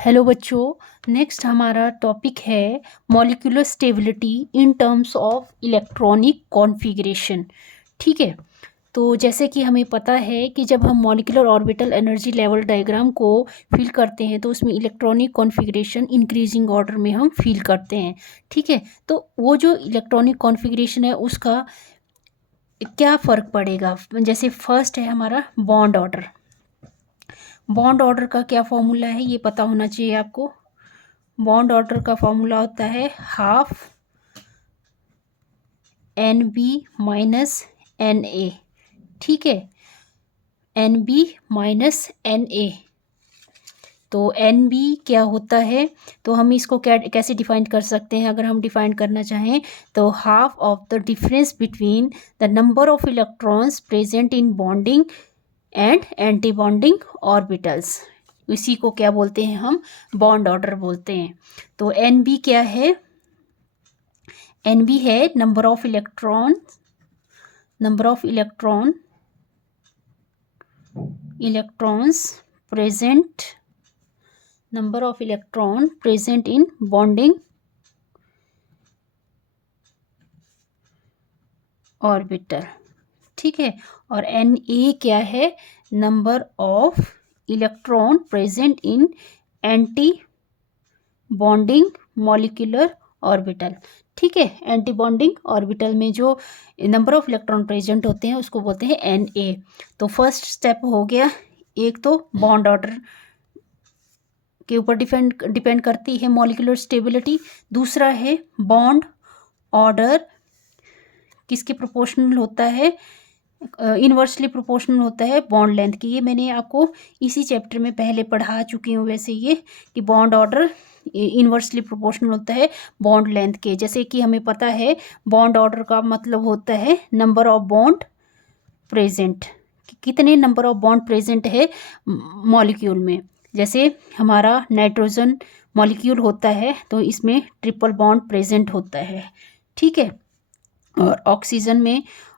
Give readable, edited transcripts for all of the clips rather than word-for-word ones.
Hello बच्चों, next हमारा topic है molecular stability in terms of electronic configuration. ठीक है, तो जैसे कि हमें पता है कि जब हम molecular orbital energy level diagram को फिल करते हैं तो उसमें इलेक्ट्रॉनिक कॉन्फ़िगरेशन इंक्रीजिंग ऑर्डर में हम फिल करते हैं। ठीक है, तो वो जो इलेक्ट्रॉनिक कॉन्फ़िगरेशन है उसका क्या फ़र्क पड़ेगा। जैसे फर्स्ट है हमारा बॉन्ड ऑर्डर। बॉन्ड ऑर्डर का क्या फॉर्मूला है ये पता होना चाहिए आपको। बॉन्ड ऑर्डर का फॉर्मूला होता है half N B minus N A. ठीक है, N B minus N A. तो एन बी क्या होता है, तो हम इसको क्या कैसे डिफाइन कर सकते हैं। अगर हम डिफाइन करना चाहें तो half of the difference between the number of electrons present in bonding and anti bonding orbitals, इसी को क्या बोलते हैं, हम बॉन्ड ऑर्डर बोलते हैं। तो एन बी क्या है, एन बी है number of electron electrons present, number of electron present in bonding orbital. ठीक है, और एन ए क्या है, number of electron present in anti bonding molecular orbital. ठीक है, एंटी बॉन्डिंग ऑर्बिटल में जो नंबर ऑफ इलेक्ट्रॉन प्रेजेंट होते हैं उसको बोलते हैं एन ए। तो फर्स्ट स्टेप हो गया, एक तो बॉन्ड ऑर्डर के ऊपर डिपेंड करती है मॉलिक्यूलर स्टेबिलिटी। दूसरा है बॉन्ड ऑर्डर किसके प्रोपोर्शनल होता है, इनवर्सली प्रोपोर्शनल होता है बॉन्ड लेंथ की। ये मैंने आपको इसी चैप्टर में पहले पढ़ा चुकी हूँ वैसे ये, कि बॉन्ड ऑर्डर इनवर्सली प्रोपोर्शनल होता है बॉन्ड लेंथ के। जैसे कि हमें पता है बॉन्ड ऑर्डर का मतलब होता है नंबर ऑफ बॉन्ड प्रेजेंट, कितने नंबर ऑफ बॉन्ड प्रेजेंट है मॉलिक्यूल में। जैसे हमारा नाइट्रोजन मॉलिक्यूल होता है तो इसमें ट्रिपल बॉन्ड प्रेजेंट होता है। ठीक है, और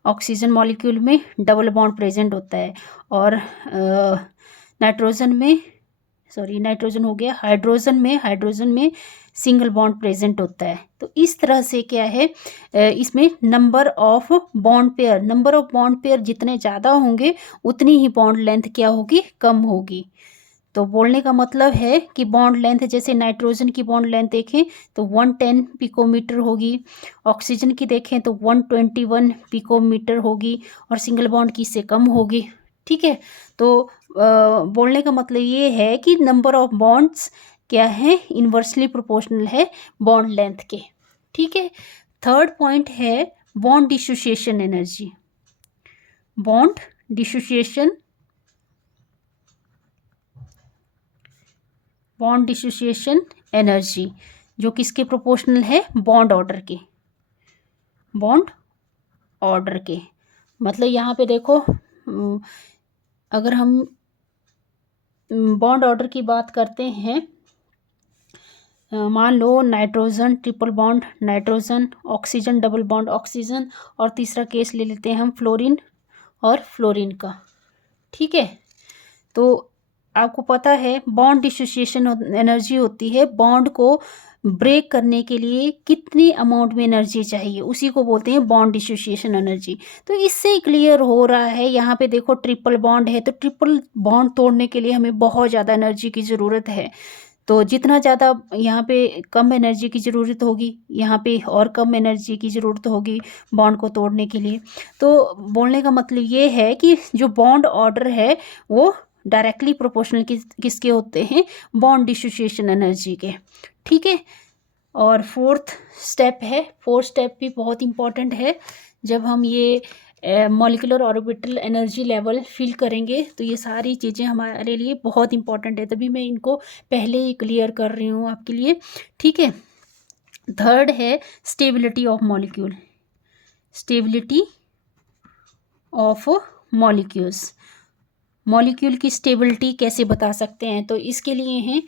ऑक्सीजन मॉलिक्यूल में डबल बॉन्ड प्रेजेंट होता है। और नाइट्रोजन हो गया, हाइड्रोजन में सिंगल बॉन्ड प्रेजेंट होता है। तो इस तरह से क्या है, इसमें नंबर ऑफ बॉन्ड पेयर जितने ज़्यादा होंगे उतनी ही बॉन्ड लेंथ क्या होगी, कम होगी। तो बोलने का मतलब है कि बॉन्ड लेंथ, जैसे नाइट्रोजन की बॉन्ड लेंथ देखें तो 110 पिकोमीटर होगी, ऑक्सीजन की देखें तो 121 पिकोमीटर होगी, और सिंगल बॉन्ड की इससे कम होगी। ठीक है, तो बोलने का मतलब ये है कि नंबर ऑफ बॉन्ड्स क्या है, इन्वर्सली प्रोपोर्शनल है बॉन्ड लेंथ के। ठीक है, थर्ड पॉइंट है bond dissociation energy. Bond dissociation energy जो किसके प्रोपोर्शनल है, बॉन्ड ऑर्डर के। मतलब यहाँ पे देखो, अगर हम बॉन्ड ऑर्डर की बात करते हैं, मान लो nitrogen triple bond nitrogen, oxygen double bond oxygen, और तीसरा केस ले लेते हैं हम फ्लोरीन का। ठीक है, तो आपको पता है बॉन्ड डिसोसिएशन एनर्जी होती है बॉन्ड को ब्रेक करने के लिए कितनी अमाउंट में एनर्जी चाहिए, उसी को बोलते हैं बॉन्ड डिसोसिएशन एनर्जी। तो इससे क्लियर हो रहा है, यहाँ पे देखो ट्रिपल बॉन्ड है तो ट्रिपल बॉन्ड तोड़ने के लिए हमें बहुत ज़्यादा एनर्जी की ज़रूरत है। तो जितना ज़्यादा यहाँ पे कम एनर्जी की ज़रूरत होगी, यहाँ पे और कम एनर्जी की ज़रूरत होगी बॉन्ड को तोड़ने के लिए। तो बोलने का मतलब ये है कि जो बॉन्ड ऑर्डर है वो डायरेक्टली प्रोपोर्शनल किसके होते हैं, बॉन्ड डिसोसिएशन एनर्जी के। ठीक है, और फोर्थ स्टेप भी बहुत इम्पॉर्टेंट है। जब हम ये molecular orbital energy level fill करेंगे तो ये सारी चीज़ें हमारे लिए बहुत इम्पॉर्टेंट है, तभी मैं इनको पहले ही क्लियर कर रही हूँ आपके लिए। ठीक है, थर्ड है स्टेबिलिटी ऑफ मॉलिक्यूल्स। मॉलिक्यूल की स्टेबिलिटी कैसे बता सकते हैं, तो इसके लिए हैं,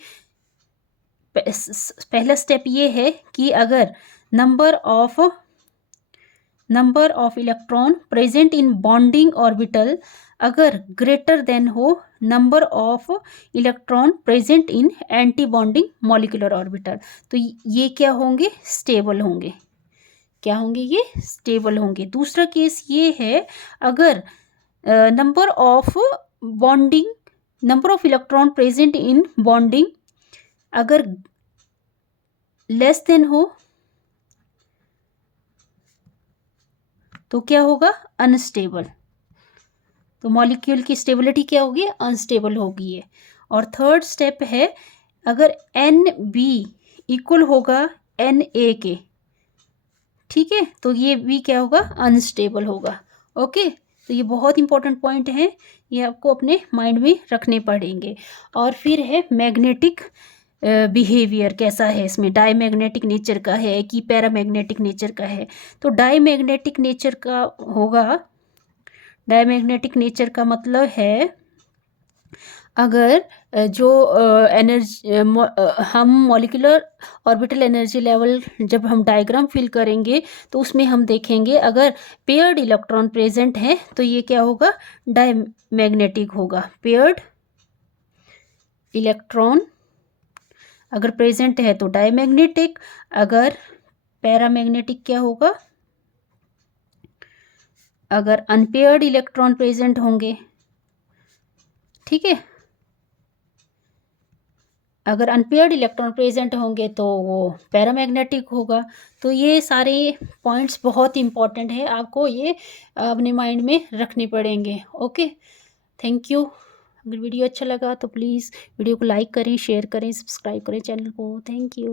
पहला स्टेप ये है कि अगर number of electron present in bonding orbital अगर ग्रेटर देन हो number of electron present in anti bonding molecular orbital. तो ये क्या होंगे, स्टेबल होंगे। क्या होंगे, ये स्टेबल होंगे। दूसरा केस ये है, अगर number of bonding, number of electron present in bonding अगर लेस देन हो तो क्या होगा, अनस्टेबल। तो मॉलिक्यूल की स्टेबिलिटी क्या होगी, अनस्टेबल होगी ये। और थर्ड स्टेप है, अगर एन बी इक्वल होगा एन ए के, ठीक है, तो ये भी क्या होगा, अनस्टेबल होगा। ओके, तो ये बहुत इंपॉर्टेंट पॉइंट है, ये आपको अपने माइंड में रखने पड़ेंगे। और फिर है मैग्नेटिक बिहेवियर कैसा है इसमें, डायमैग्नेटिक नेचर का है कि पैरामैग्नेटिक नेचर का है। तो डायमैग्नेटिक नेचर का होगा, डायमैग्नेटिक नेचर का मतलब है अगर जो एनर्जी हम मॉलिक्यूलर ऑर्बिटल एनर्जी लेवल जब हम डायग्राम फिल करेंगे तो उसमें हम देखेंगे अगर पेयर्ड इलेक्ट्रॉन प्रेजेंट है तो ये क्या होगा, डायमैग्नेटिक होगा। पेयर्ड इलेक्ट्रॉन अगर प्रेजेंट है तो डायमैग्नेटिक, अगर पैरामैग्नेटिक क्या होगा, अगर अनपेयर्ड इलेक्ट्रॉन प्रेजेंट होंगे, ठीक है, अगर अनपेयर्ड इलेक्ट्रॉन प्रेजेंट होंगे तो वो पैरामैग्नेटिक होगा। तो ये सारे पॉइंट्स बहुत इंपॉर्टेंट है, आपको ये अपने माइंड में रखने पड़ेंगे। Okay, thank you. अगर वीडियो अच्छा लगा तो प्लीज़ वीडियो को लाइक करें, शेयर करें, सब्सक्राइब करें चैनल को। Thank you.